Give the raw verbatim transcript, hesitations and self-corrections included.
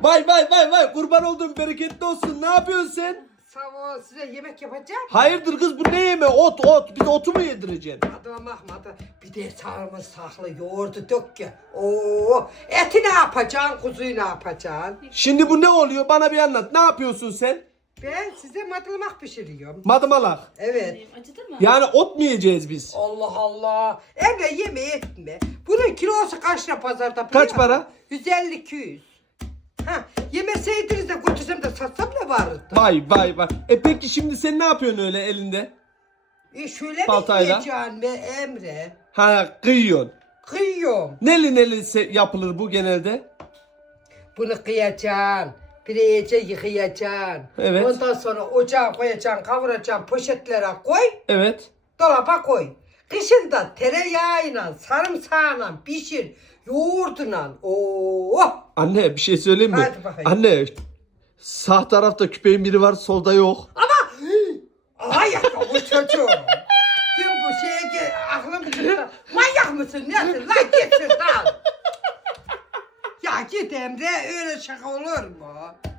Vay vay vay vay kurban olduğum bereketli olsun. Ne yapıyorsun sen? Sağ ol, size yemek yapacağım. Hayırdır kız bu ne yeme? Ot ot. Biz otu mu yedireceksin? Adam Ahmet'e bir de sarımsaklı yoğurdu dök ki. Oo, eti ne yapacaksın, kuzuyu ne yapacaksın? Şimdi bu ne oluyor? Bana bir anlat. Ne yapıyorsun sen? Ben size madımak pişiriyorum. Madımalak. Evet. Acıdı mı? Yani ot mu yiyeceğiz biz? Allah Allah. Emre yeme etme. Bunun kilosu kaç lira pazarda? biliyor Kaç musun? para? yüz elli iki yüz. Ha, yemeseydiniz de götürsem de satsam ne vardı? Vay vay vay. E peki şimdi sen ne yapıyorsun öyle elinde? E şöyle Baltayla. mi yiyeceksin be Emre? Ha kıyıyorsun. Kıyıyorum. Neli neli se- yapılır bu genelde? Bunu kıyacaksın. Bir iyice yıkayacaksın. Evet. Ondan sonra ocağa koyacaksın, kavuracaksın, poşetlere koy, Evet. dolaba koy. Kışın da tereyağıyla, sarımsağıyla pişir, yoğurduyla. Oo! Anne bir şey söyleyeyim mi? Hadi bakayım. Anne sağ tarafta küpeğin biri var solda yok. Ay bu çocuğum. Sen bu şeye gel, aklım çıktı. Manyak mısın nesin? Lan git şuradan. Ya git Emre, öyle şaka olur mu?